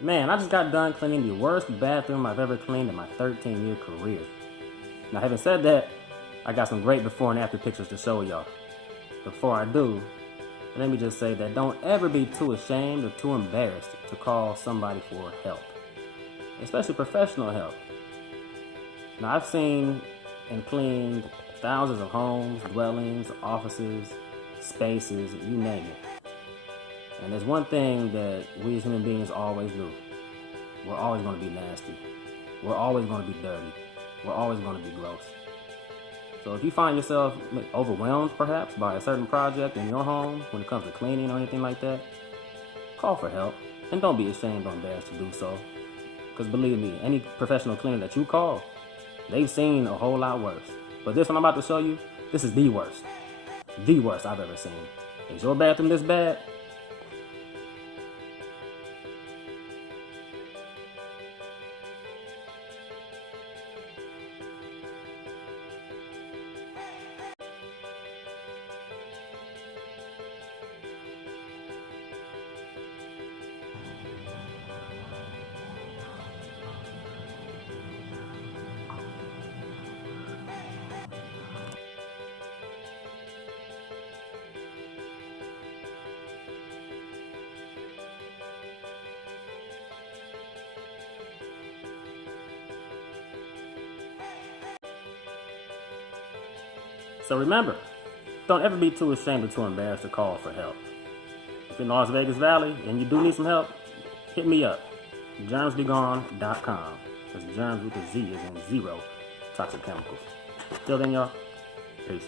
Man, I just got done cleaning the worst bathroom I've ever cleaned in my 13-year career. Now, having said that, I got some great before and after pictures to show y'all. Before I do, let me just say that don't ever be too ashamed or too embarrassed to call somebody for help, especially professional help. Now, I've seen and cleaned thousands of homes, dwellings, offices, spaces, you name it. And there's one thing that we as human beings always do. We're always going to be nasty. We're always going to be dirty. We're always going to be gross. So if you find yourself overwhelmed perhaps by a certain project in your home when it comes to cleaning or anything like that, call for help. And don't be ashamed or embarrassed to do so. Because believe me, any professional cleaner that you call, they've seen a whole lot worse. But this one I'm about to show you, this is the worst. The worst I've ever seen. Is your bathroom this bad? So remember, don't ever be too ashamed or too embarrassed to call for help. If you're in Las Vegas Valley and you do need some help, hit me up. germsbegone.com. That's germs with a Z as in zero toxic chemicals. Till then, y'all, peace.